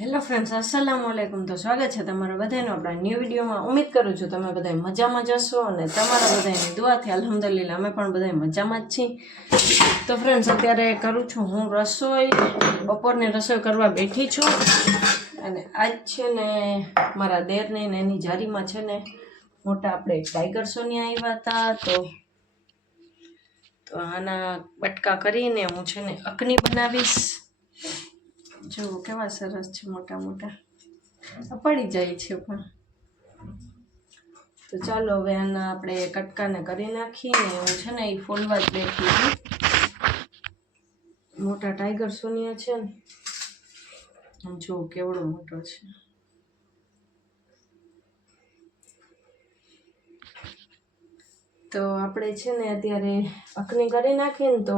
Hello friends, અસલામ વાલેકુમ. તો સ્વાગત છે તમારા બધાનું આપણા ન્યૂ વિડીયોમાં. ઉમ્મીદ કરું છું તમે બધા મજામાં જશો અને તમારા બધાની દુઆથી અલ્હમ્દુલિલ્લાહ અમે પણ બધા મજામાં જ છીએ. તો ફ્રેન્ડ્સ, અત્યારે કરું છું હું રસોઈ. બપોરની રસોઈ કરવા બેઠી છું અને આજ છે ને મારા દેરની ને એની જારીમાં છે ને મોટા આપણે ટાઈગર સોનિયા આવ્યા હતા. તો આના બટકા કરીને હું છે ને અકની બનાવીશ. જો કેવા સરસ છે, મોટા મોટા પડી જાય છે પણ. તો ચાલો હવે આના આપણે કટકાને કરી નાખીને હું છે ને એ ફોલવા જ બેઠી છું. મોટા ટાઈગર સોનિયા છે ને, જો કેવડો મોટો છે. તો આપણે છે ને અત્યારે અકની કરી નાખીએ ને તો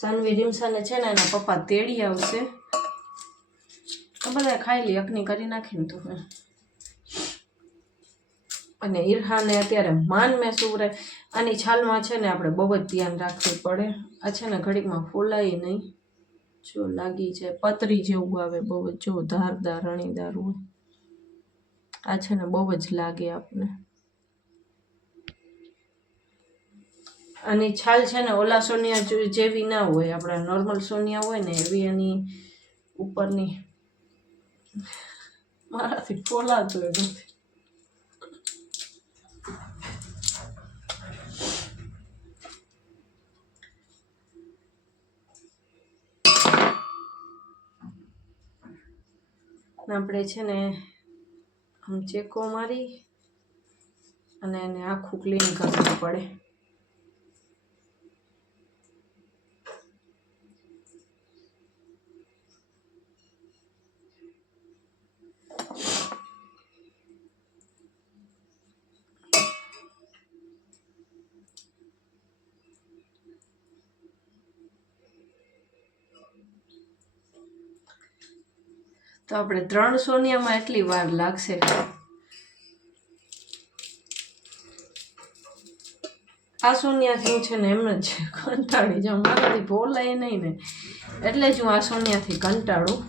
સાનવી રીમસાને છે ને એના પપ્પા તેડી આવશે. બધા ખાઈ લે અકની કરી નાખીને તો. અને ઈરહાને અત્યારે માન મેં સુવરે. આની છાલમાં છે ને આપણે બહુ જ ધ્યાન રાખવું પડે. આ છે ને ઘડીકમાં ફોલાય નહીં, જો લાગી જાય પતરી જેવું આવે બહુ જ. જો ધારદાર રણીદાર હોય, આ છે ને બહુ જ લાગે આપને. આની છાલ છે ને ઓલા સોનિયા જેવી ના હોય, આપણા નોર્મલ સોનિયા હોય ને એવી એની ઉપરની. મારાથી ફોલાતું નથી. આપણે છે ને આમ ચેકો મારી અને એને આખું ક્લીન કરવું પડે. તો આપણે 3 સોનિયામાં એટલી વાર લાગશે. આ સોનિયાથી હું છે ને એમ જ કંટાળી જાઉં, મારાથી બોલાય નહીં ને એટલે જ હું આ સોનિયાથી કંટાળું.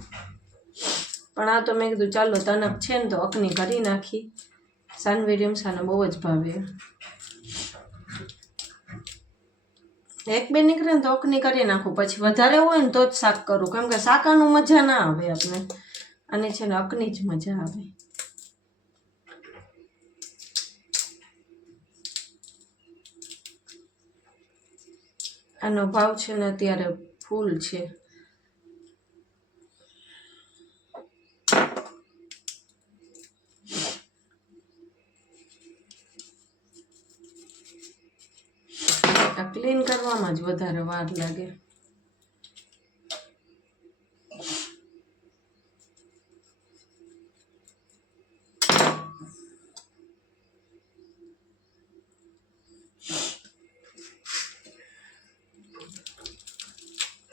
પણ આ તો મેં કીધું ચાલો તનક છે ને તો અકની કરી નાખી. સાનવી રીમસાને બહુ જ ભાવે. એક બે નીકળે ને તો અકની કરી નાખું, પછી વધારે હોય ને તો જ શાક કરું, કેમ કે શાકાનું મજા ના આવે આપણે. અને છે ને અકની જ મજા આવે. આનો ભાવ છે ને અત્યારે ફૂલ છે. ક્લીન કરવામાં જ વધારે વાર લાગે.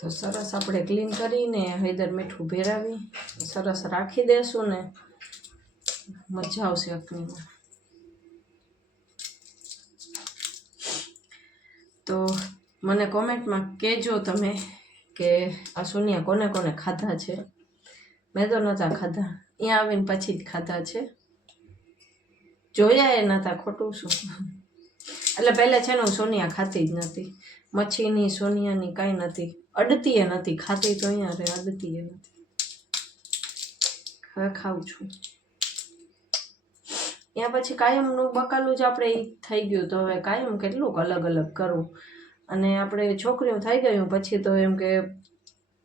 તો સરસ આપણે ક્લીન કરીને હળદર મીઠું ભેરાવી સરસ રાખી દેશું ને મજા આવશે અકનીમાં. તો મને કોમેન્ટમાં કહેજો તમે કે આ સોનિયા કોને કોને ખાધા છે. મેં તો નહોતા ખાધા, અહીંયા આવીને પછી જ ખાધા છે. જોયા એ નહોતા, ખોટું શું. એટલે પહેલાં છે ને હું સોનિયા ખાતી જ નથી. મચ્છીની સોનિયાની કાંઈ નથી, અડતી એ નથી. ખાતી તો અહીંયા રે, અડતી એ નથી. હવે ખાઉં છું. ત્યાં પછી કાયમનું બકાલું જ આપણે થઈ ગયું. તો હવે કાયમ કેટલુંક અલગ અલગ કરવું. અને આપણે છોકરીઓ થઈ ગયું પછી તો એમ કે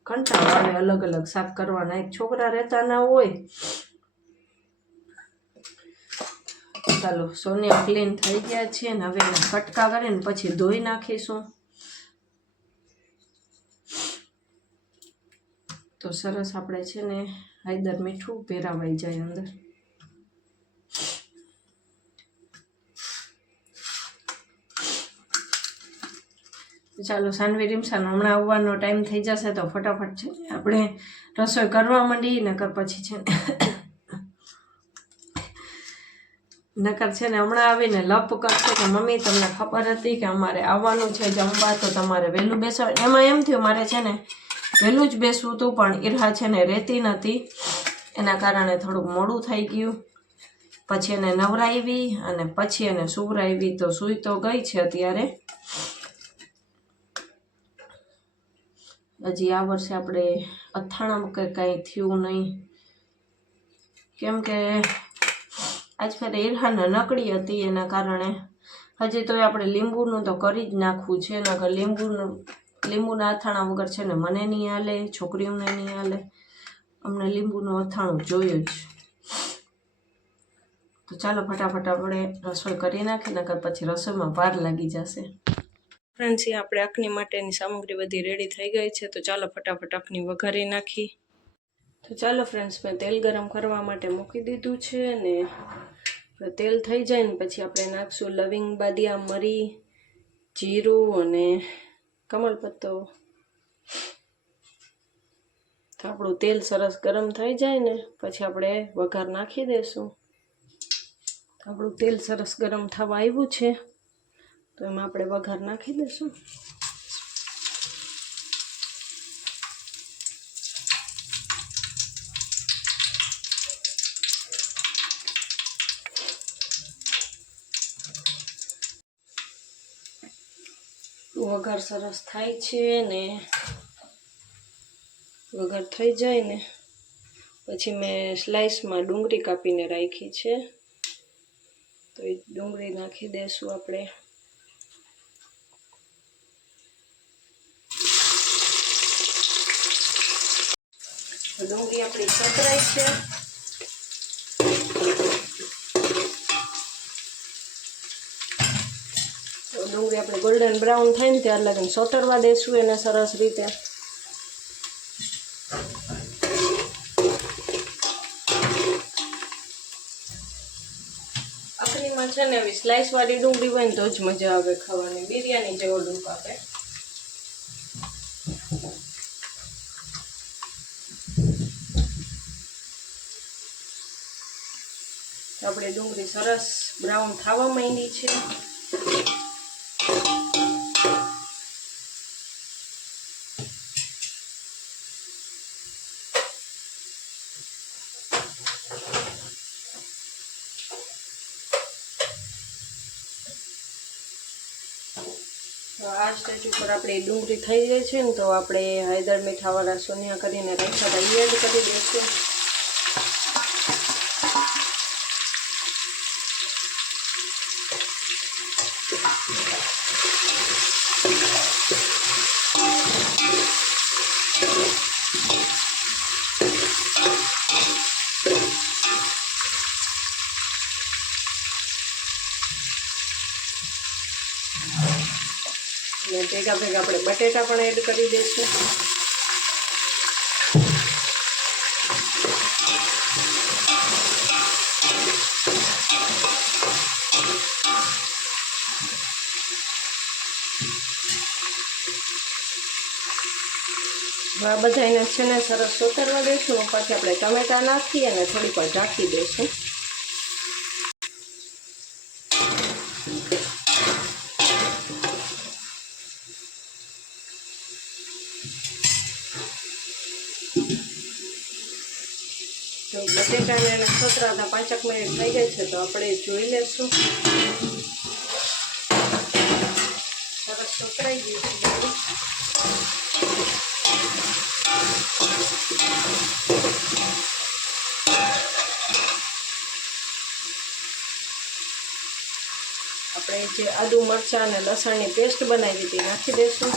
કંટાળો આવે અલગ અલગ શાક કરવાના. એક છોકરા રહેતા ના હોય. ચાલો સોનિયા ક્લીન થઈ ગયા છે ને હવે કટકા કરીને પછી ધોઈ નાખીશું. તો સરસ આપણે છે ને હળદર મીઠું ભેરાવાઈ જાય અંદર. ચાલો સાનવી રીમસાનો હમણાં આવવાનો ટાઈમ થઈ જશે તો ફટાફટ છે ને આપણે રસોઈ કરવા માંડીએ. નકર પછી છે નકર છે ને હમણાં આવીને લપ કરશે કે મમ્મી તમને ખબર હતી કે અમારે આવવાનું છે જમવા, તો તમારે વહેલું બેસવા. એમાં એમ થયું મારે છે ને વહેલું જ બેસવું હતું, પણ ઈરહા છે ને રહેતી નથી. એના કારણે થોડુંક મોડું થઈ ગયું. પછી એને નવરાવી અને પછી એને સુવરાવી. તો સૂઈ તો ગઈ છે અત્યારે. હજી આ વર્ષે આપણે અથાણામાં કાંઈ થયું નહીં, કેમ કે આજ ફેર ઈરહાન નકળી હતી એના કારણે. હજી તો આપણે લીંબુનું તો કરી જ નાખવું છે, નકર લીંબુના અથાણા વગર છે ને મને નહીં હાલે, છોકરીઓને નહીં હાલે. અમને લીંબુનું અથાણું જોઈએ જ. તો ચાલો ફટાફટ આપણે રસોઈ કરી નાખીએ, નકર પછી રસોઈમાં વાર લાગી જશે. ફ્રેન્ડ્સ, આપણે અખની માટેની સામગ્રી બધી રેડી થઈ ગઈ છે. તો ચાલો ફટાફટ અખની વઘારી નાખી. તો ચાલો ફ્રેન્ડ્સ, મેં તેલ ગરમ કરવા માટે મૂકી દીધું છે ને તેલ થઈ જાય ને પછી આપણે નાખશું લવિંગ, બાદિયા, મરી, જીરું અને કમલપત્તો. તો આપણું તેલ સરસ ગરમ થઈ જાય ને પછી આપણે વઘાર નાખી દઈશું. તો આપણું તેલ સરસ ગરમ થવા આવ્યું છે, તો એમાં આપણે વઘાર નાખી દઈશું. વઘાર સરસ થાય છે ને વઘાર થઈ જાય ને પછી મેં સ્લાઇસમાં ડુંગળી કાપીને રાખી છે, તો એ ડુંગળી નાખી દઈશું આપણે. ડુંગળી આપણી સતરાઈ છે. ડુંગળી આપણે ગોલ્ડન બ્રાઉન થાય ને ત્યાર લગીને સોતરવા દઈશું એને સરસ રીતે. અખનીમાં છે ને એવી સ્લાઇસ વાળી ડુંગળી હોય ને તો જ મજા આવે ખાવાની, બિરયાની જેવો લુક આપે. આપણી ડુંગળી સરસ બ્રાઉન થવા માંડી છે. તો આ સ્ટેજ ઉપર આપણે ડુંગળી થઈ જાય છે ને તો આપણે હળદર મીઠાવાળા સોનિયા કરીને રાખ્યા હતા એડ કરી દઈશું. અને ભેગા ભેગા આપણે બટેટા પણ એડ કરી દઈશું. આ બધાને છે ને સરસ સોતરવા દઈશું. પછી આપણે ટમેટા નાખી અને થોડીક વાર ઢાંકી દઈશું. તો બટેટાને એને સોતરાતા 5 મિનિટ થઈ ગઈ છે, તો આપણે જોઈ લઈશું. સરસ સોતરાઈ ગયું છે. આપણે જે આદુ મરચાં અને લસણની પેસ્ટ બનાવી હતી નાખી દઈશું.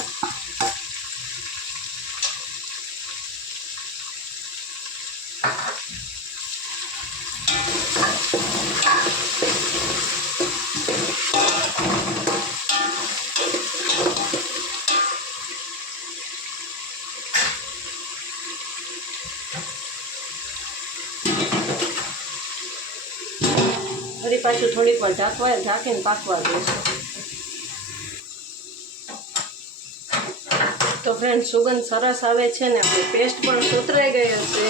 ફરી પાછું થોડીક વાર ઢાંકીને પાકવા દઈશું. તો ફ્રેન્ડ, સુગંધ સરસ આવે છે ને આપણી પેસ્ટ પણ સોતરાઈ ગઈ હશે.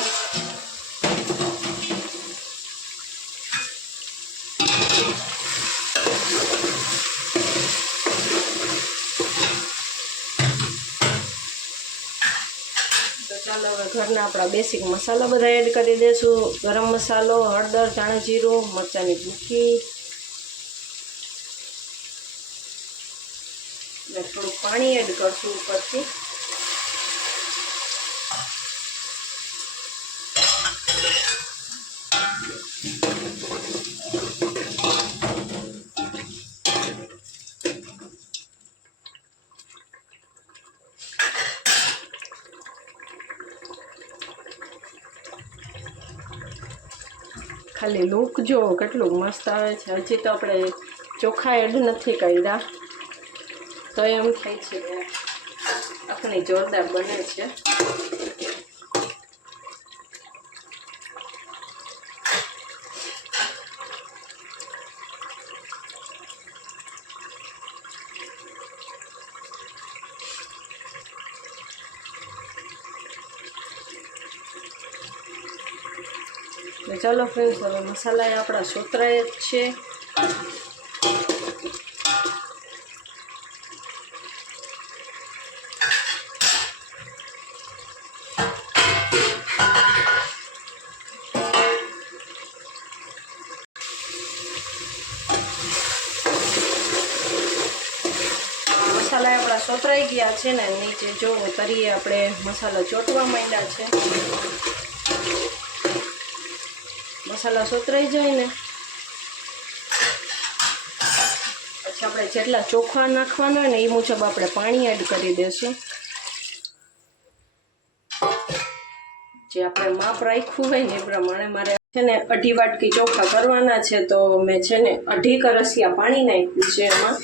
તો ચાલો હવે ઘરના આપણા બેસિક મસાલા બધા એડ કરી દઈશું. ગરમ મસાલો, હળદર, ધાણા જીરું, મરચાંની ભૂકી ને થોડું પાણી એડ કરશું ઉપરથી. ખાલી લુક જો કેટલું મસ્ત આવે છે. હજી તો આપણે ચોખા એડ નથી કર્યા તો એમ થાય છે કે અખણી જોરદાર બને છે. ચાલો ફ્રેન્ડ્સ, હવે મસાલા આપણા સોતરાય જ છે. મસાલા આપણા સોતરાઈ ગયા છે ને નીચે જો તરીએ આપણે મસાલો ચોટવા માંડ્યા છે. મસાલા સોતરાઈ જાય ને પછી આપણે જેટલા ચોખા નાખવાના હોય ને એ મુજબ આપણે પાણી એડ કરી દઈશું. જે આપણે માપ રાખ્યું હોય ને એ પ્રમાણે મારે છે ને 2.5 વાટકી ચોખા કરવાના છે તો મેં છે ને 2.5 કરસિયા પાણી નાખ્યું છે એમાં.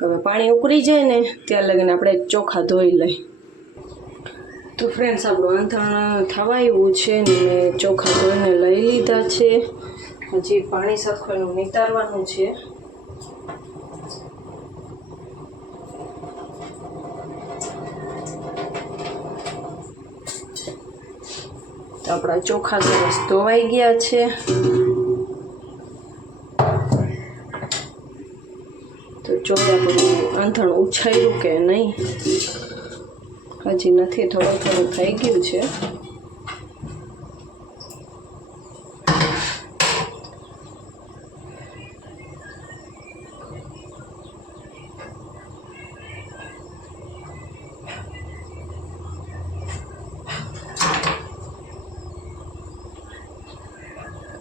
હવે પાણી ઉકળી જાય ને ત્યાં લગીને આપણે ચોખા ધોઈ લઈ. તો ફ્રેન્ડ્સ, આપણું આંધણ થવા આવ્યું છે ને મેં ચોખા ધોઈને લઈ લીધા છે. હજી પાણી સરખું નિતારવાનું છે. તો આપણા ચોખા સરસ ધોવાઈ ગયા છે. તો જોઈએ આપણું આંધણ ઉછાયું કે નહીં. હજી નથી, થોડું થઈ ગયું છે.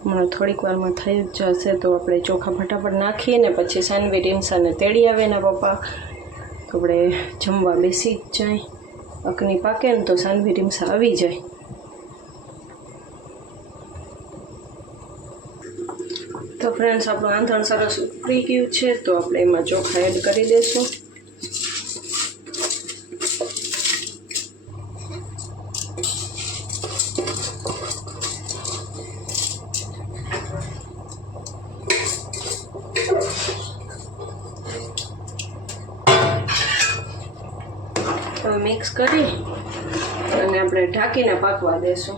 હમણાં થોડીક વારમાં થઈ જ જશે તો આપણે ચોખા ફટાફટ નાખીએ ને પછી સાનવી રીમસાને તેડી આવે ને પપ્પા તો આપણે જમવા બેસી જ જાય. અકની પાકે ને તો સાનવી રીમસા આવી જાય. તો ફ્રેન્ડ્સ, આપણું આંધણ સરસ ઉકળી ગયું છે તો આપણે એમાં ચોખા એડ કરી દઈશું. મિક્સ કરી અને આપણે ઢાંકીને પાકવા દેશું.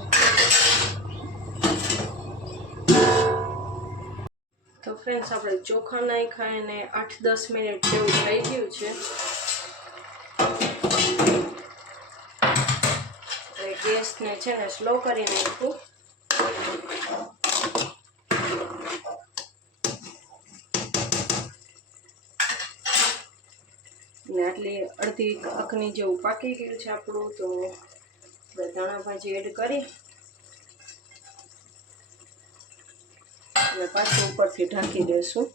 તો ફ્રેન્ડ્સ, આપણે ચોખા નાખ્યા અને 8-10 મિનિટ જેવું થઈ ગયું છે. ગેસને છે ને સ્લો કરી નાખું. ને આટલી અડધી અખની જેવું પાકી ગયું છે આપણું. તો આપણે ધાણા ભાજી એડ કરી અને પાછું ઉપરથી ઢાંકી દઈશું.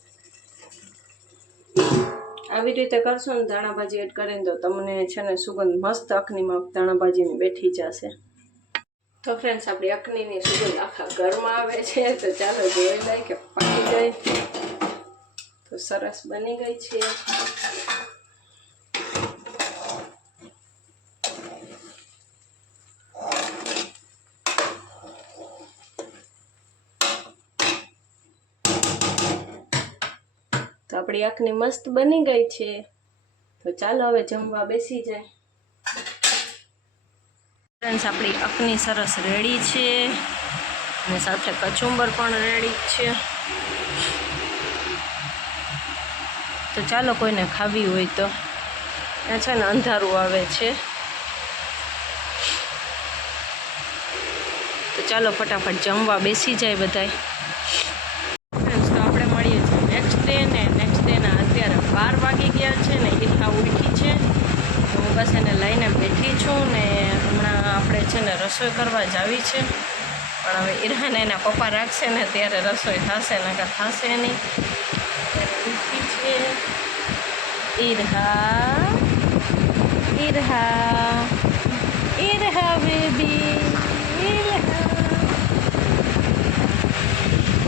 આવી રીતે કરશો ને ધાણા ભાજી એડ કરીને તો તમને છે ને સુગંધ મસ્ત અખનીમાં ધાણા ભાજીની બેઠી જશે. તો ફ્રેન્ડ્સ, આપણી અખનીની સુગંધ આખા ઘરમાં આવે છે. તો ચાલો જોઈ લઈએ કે પાકી જાય. તો સરસ બની ગઈ છે. તો આપણી અખની મસ્ત બની ગઈ છે. તો ચાલો હવે જમવા બેસી જાય. ફ્રેન્ડ્સ, આપણી અખની સરસ રેડી છે અને સાથે કચુંબર પણ રેડી છે. તો ચાલો કોઈને ખાવી હોય તો. ત્યાં છે ને અંધારું આવે છે ચાલો ફટાફટ જમવા બેસી જાય બધાય. ફ્રેન્ડ્સ તો આપણે મળીએ છીએ નેક્સ્ટ ડેના અત્યારે 12 વાગી ગયા છે ને ઈર્હા ઉઠી છે. હું બસ એને લઈને બેઠી છું ને હમણાં આપણે છે ને રસોઈ કરવા જ આવી છે. પણ હવે ઈર્હાને એના પપ્પા રાખશે ને ત્યારે રસોઈ થશે, નકર થશે નહીં. ઉઠી છે ઈર્હા બેબી.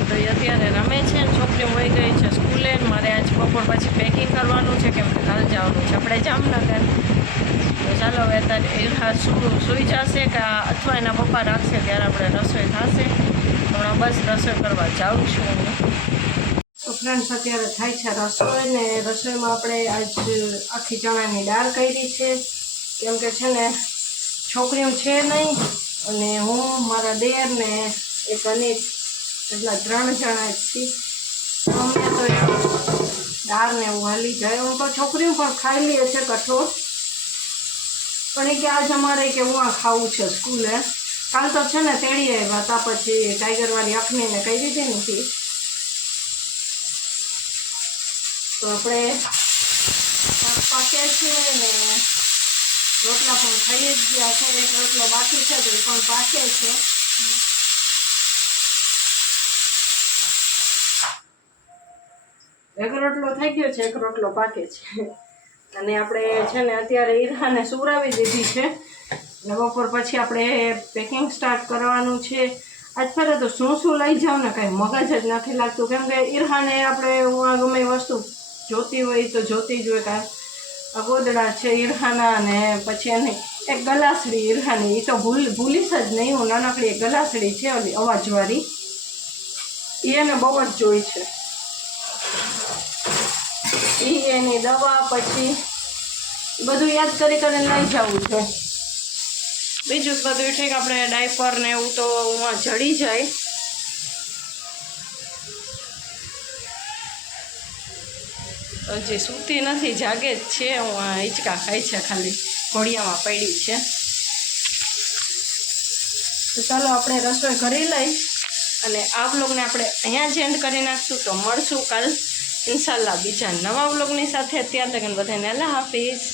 તો અત્યારે રમે છે ને છોકરી વહી ગઈ છે સ્કૂલે. મારે આજ બપોર પછી પેકિંગ કરવાનું છે કેમ કે કાલ જવાનું છે આપણે જામનગર. તો ચાલો હવે અત્યારે ઈર્હા સૂઈ જશે કે અથવા એના પપ્પા રાખશે ત્યારે આપણે રસોઈ થશે. હમણાં બસ રસોઈ કરવા જાઉં છું. તો ફ્રેન્ડ્સ અત્યારે થાય છે રસોઈ ને રસોઈમાં આપણે આજ આખી ચણાની દાળ કરી છે કેમ કે છે ને છોકરીઓ છે નહીં અને હું મારા દેર ને એક અનિત એટલા 3 જણા જ છીએ. અમને તો દાળ ને એવું હાલી જાય. હું તો છોકરીઓ પણ ખાઈ લે છે કઠોળ, પણ એ કે આજ અમારે કે હું આ ખાવું છે સ્કૂલે. કાલ તો છે ને તેડી આવ્યા હતા, પછી ટાઈગરવાળી અખનીને કહી દીધી નથી. તો આપણે શાક પાકે છે ને રોટલા પણ ખાઈ જ ગયા છે. એક રોટલો બાકી છે તો એ પણ પાકે છે. એક રોટલો થઈ ગયો છે, એક રોટલો પાકે છે. અને આપણે છે ને અત્યારે ઈર્હાને સુવડાવી દીધી છે ને બપોર પછી આપણે પેકિંગ સ્ટાર્ટ કરવાનું છે. આજ ફરે તો શું લઈ જાઉં ને કાંઈ મગજ જ નથી લાગતું કેમ કે ઈર્હાને આપણે ગમે વસ્તુ જોતી હોય તો જોતી જ હોય. કાંઈ ગોદડા છે ઈર્હાના અને પછી એની એક ગલાસડી ઈર્હાની, એ તો ભૂલીશ જ નહીં. હું નાનકડી એક ગલાસડી છે ઓલી અવાજવાળી, એને બહુ જ જોઈ છે. એની દવા પછી બધું યાદ કરીને લઈ જવું છે. બીજું બધું ઠીક, આપણે ડાયપર ને એવું તો હું જડી જાય. હજી સૂતી નથી, જાગે જ છે. હું આ હિંચકા ખાઈ છે, ખાલી ઘોડિયામાં પડી છે. તો ચાલો આપણે રસોઈ કરી લઈ અને આ વ્લોગને આપણે અહીંયા જ એન્ડ કરી નાખશું. તો મળશું કાલ ઇન્શાલ્લાહ બીજા નવા વ્લોગની સાથે. અત્યાર લગન બધાને અલ્લાહ હાફિઝ.